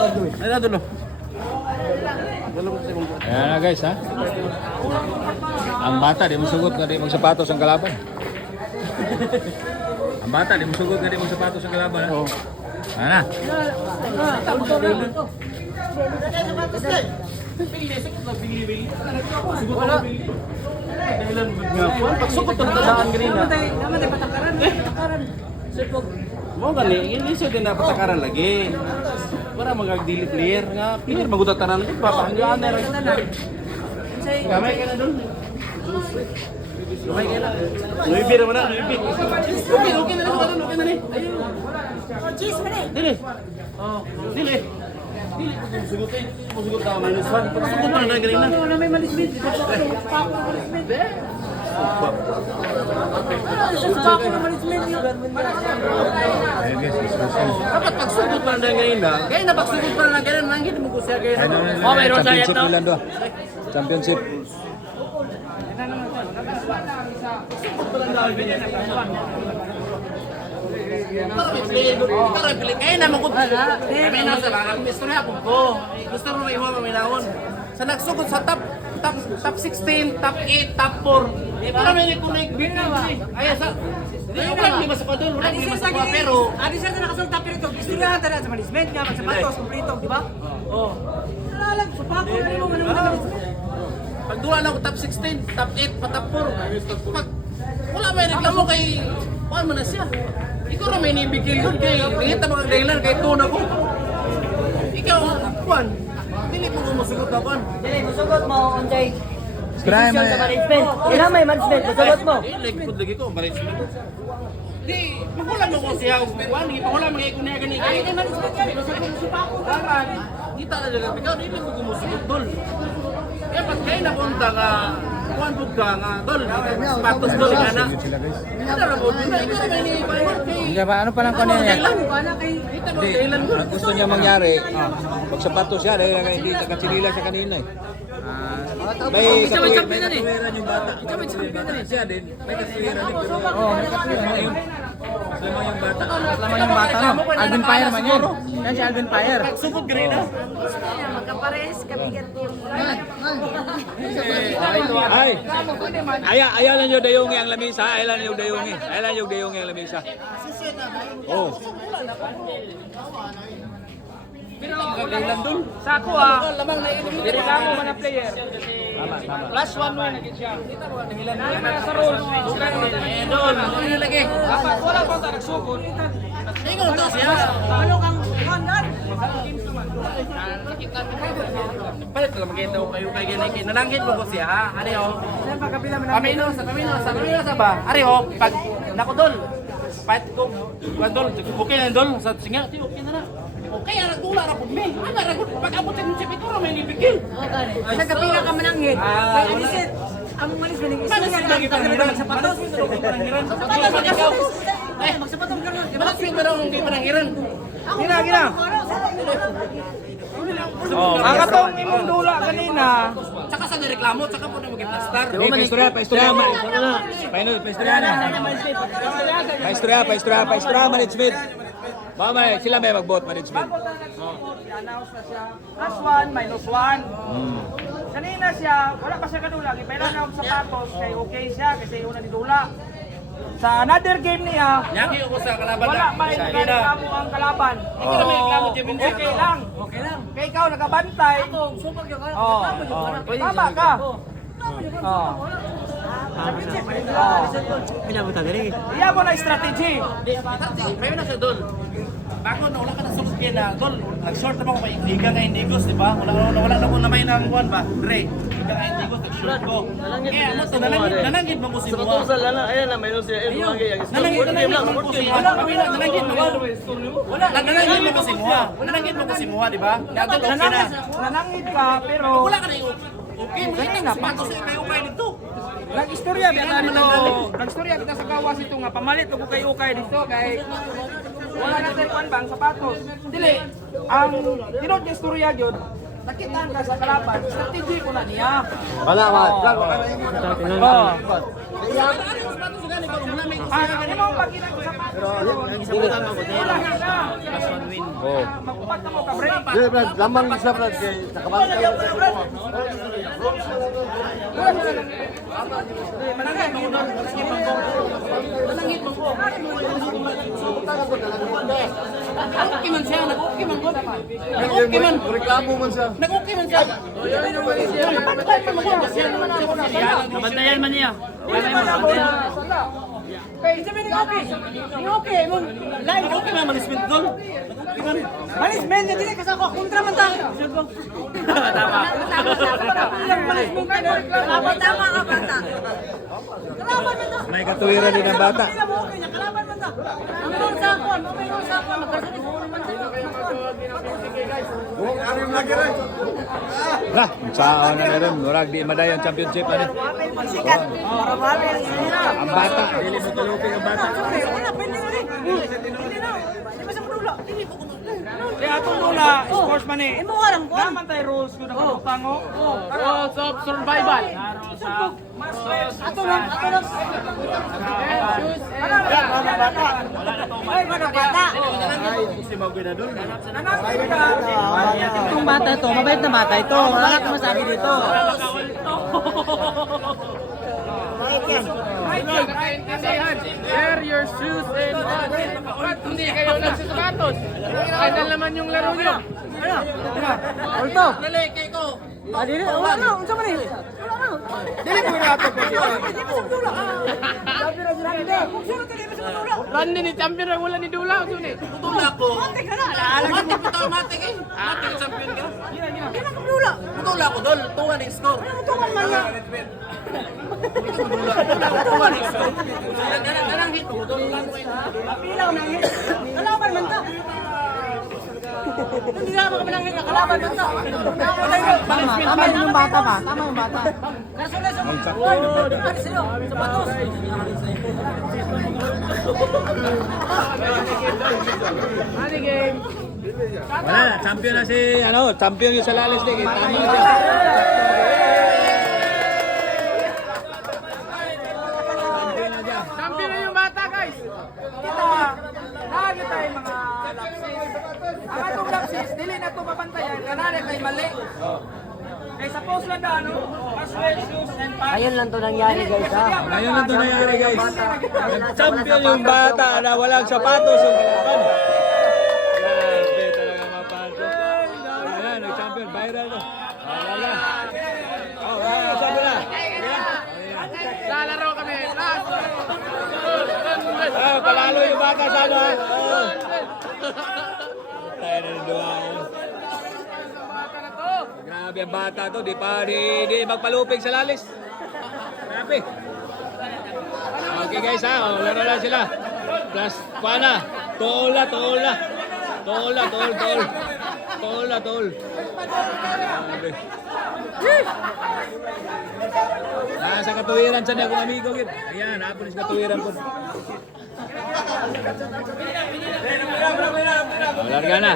Ay na dulo. Ayan na guys ha. Ang bata di masugot nga di magsapatos ang kalaban. Ang bata di masugot nga di magsapatos ang kalaban. Oo. Ayan na. Wala. Pagsukot ng tadaan ganina. Naman ay patakaran. Patakaran. Sipog. Mo gani, hindi siya din na patakaran lagi. Para magagdili player nga player magutatanan ko papanggaan na rin. Gamay ka na doon. Gamay ka na. Nuibi naman na, nuibi. Okay na lang, okay na ni. Cheese mo na. Dili. Oh, dili. Dili ko sugutin. Sugut na minus 1. Pagsugot na ganina. Wala may malisbit. Pako na malisbit. Pako na malisbit. Dapat pagsugot pa na ganina. Kaya na pagsugot pa na ganina, nang hindi mo ko siya ganina. Oh, mayroon sa Championship ito. nila do. Championship. Kaya naman ko. Kami na sa baka. Istorya ko. Gusto mo may iwa maminahon. Sa nagsugod sa top 16, top 8, top 4. Eh, para may nikunig. Ay, sa... Hindi ko lang lima sa padul. Wala lima sa padul. Pero... Adi siya na nakasulta pero ito. Istoryahan tayo sa malisbit nga. Magsapatos, kumplito, di ba? Oo. Wala lang. So, pako na rin mo. Pag duwa na ako top 16, top 8, pa top 4. Pag wala may reklamo kay... Kuhan mo na siya. Ikaw na may nibigil yun kay... Ngita mga dahilan kay tuna ko. Ikaw, Kuhan. Hindi mo kumusugot na Kuhan. Dili, musugot mo, Onjay. Try mo. Ilang may management, musugot mo. Like lagi ko, management. Di, magulang mo ko siya. Kuhan, ipagulang mga ikon niya ganito. Ay, hindi management yan. Musugot mo si Pako. Kita na dyan. Ikaw, hindi mo kumusugot dol. Kaya pag kayo napunta nga, kuhan po ka nga, dol, sapatos dol ka na. Ano na po, ikaw na may iniipayon. Hindi ba ano pa lang kuno niya? Kita mo, dahilan mo. Ang gusto niya mangyari, pag sapatos siya dahil hindi nakatsilila siya kanina eh. May Kampiyan eh. Yung bata. Ikaw may champion na eh. Siya din. May katwiran din. Oo, may katwiran din. Lamang yung bata. Lamang yung bata no. Alvin Fire man yan. Yan si Alvin Fire. Sugod ka rin ah. Magkapares, kabigat yung... Ay, ayaw lang yung dayong ang lamisa. Ayaw lang yung dayong eh. Ayaw lang yung dayong ang lamisa. Oh. Dahilan dol. Sa ako ah, Lamang na inom. dili na mo man player. Tama, tama. Plus 1 win na gid siya. Ay man sa rules. Dugan mo. Eh, dol. Ano lagi? Dapat wala pa ta nagsugod. Ikaw to siya. Ano kang kandan? Palit lang maganda ko kayo kay ganyan. Nananggit mo ko siya ha. Ari ho. Kamino sa ba? Ari ho, pag nakudol. Fight ko. Dol, okay na dol sa singa. Okay na na. Okay, anak tula ra pud mi. Ana ra pag abutin mo chip ito ra may libigil. Sa kapila ka mananghit. Kaya anisit, ang malis ba nang Paano istorya sila lang kita sa sapatos? Panghiran. Magsapatos ka na. Bakit may barang kay Panghiran? Gina. Oh, ang atong imong dula kanina. Saka sa reklamo, saka po na mag-plastar. Paistorya. Paistorya management. Mamay, sila may mag-vote management. Bago ta nagsugod, i-announce na siya. Plus 1, minus 1. Kanina siya, wala pa siya kadula. Ipailan na ang sapatos kay okay siya kasi una ni dula. Sa another game niya, Nyaki ko sa kalaban wala na. pa yung reklamo ang kalaban. Ikaw na may reklamo, Jevin. Okay lang. Okay lang. Kaya ikaw nakabantay. Ako, supag yung ano. Oh, tama ka. Oh. Pinabuta dali. Iya mo na strategy. May na siya dol. Bago na wala ka na sulod kaya na dol. Nag-short naman ko kay Iga nga Indigos, di ba? Wala na ko na may nang kuan ba? Dre. Iga nga Indigos nag-short ko. Kaya mo to nanangit mo ko si Buwa. Ayan na, mayroon siya. Nanangit mo ko si Buwa. Nanangit mo. Wala, nanangit mo ko si Buwa. Nanangit mo ko si Buwa, di ba? Kaya dol okay na. Nanangit ka pero Wala ka na yung okay, kanina pato sa kayo kay dito. nag-istorya kita dito. Nag-istorya kita sa gawas ito nga pamalit ko kay ukay dito kay wala na tayo bang sapatos. Dili. Ang tinod niya istorya gyud. Nakitaan ka sa kalaban, strategy ko na niya. Wala, Oh. Ano yung sapatos gani ko muna may Ano mo pag ginagawa sa Pero ang isang utang ako dahil last one win. Oh. Mag-upat na mo ka, Brad. Di, Brad, lamang isa, Brad, kay nakabalik tayo sa kuha. Manangit mo doon. Manangit mo ko. Nag-okay man siya. Nag-okay man ko. Nag-okay man. Reklamo man siya. Nag-okay man siya. Nabantayan man niya. Isa ba okay? Okay, mo. Live. Nag-okay man management doon. Management niya dili kasi ako kontra man ta. Tama. Management ka na. Tama ka bata. Kalaban man ta. May katuwiran din ang bata. Kalaban man ta. Ang sa ako, ang sa ako, magkasalit mo man ta. Huwag ano yung lagi rin. Lah, saan na meron? Murag di madayon championship ano. Sikat. Para mali ang sira. Ang bata, dili mo tulupin ang bata. Wala, pwede na rin. Hindi na. Di ba sa mula? Hindi ko. Kaya atong dula, sportsman eh. Imo nga lang ko. Naman tayo rules ko na kalutango. Rules of survival. Ato lang. Ay, mga bata. Itong bata to, mabait na bata ito. Wala ka masabi dito. Wear your shoes and hindi kayo nagsasapatos. Kaya naman yung laro nyo. Ulto. Dali, kay ko. Dili, wala na. Unsa man eh? Wala na. Dili ko na ito po. Di ba sa dula? Sabi na sila hindi. Sino ka di ba sa dula? Run ni champion ra wala ni Dula suni. Putula ko. Mati ka na. Matik mo to, matik eh. Matik champion ka. Hindi na ka dula. Putula ko, dol. 2-1 yung score. Ano to man niya? 2-1 yung score. Ganang hit mo, dol. Pilaw na hit. Kalaban man ta. Hindi na makamanangin na kalaban man ta. Tama yung bata ba? Tama yung bata. Kaso na sa mga. Ano sa'yo? Sapatos. Wala na, champion na si ano, champion yung Salales League. Tama na siya. Champion na yung bata, guys. Kita, lagi tayo mga lapsis. Ang atong lapsis, dili na ito mapantayan. Kanari kay mali. Kay suppose lang na, ano? Password, shoes, and pants. Ayun lang to nangyari guys ha. Ngayon lang ito nangyari guys. Champion yung bata na walang sapatos yung kalaban. Grabe talaga mapasok. Ayan, nag-champion. Viral to. Wala. Oh, wala. Sabi na. Lalaro kami. Last. Ah, palalo yung bata sama. Oh. Tayo na nandua. Grabe ang bata to. Di magpalupig sa lalis. Grabe. Okay guys ha. Oh, laro na sila. Plus, pana. Tol. Grabe. Sa katuwiran sa niya kung amigo gid. Ayan, napulis katuwiran po. Larga na.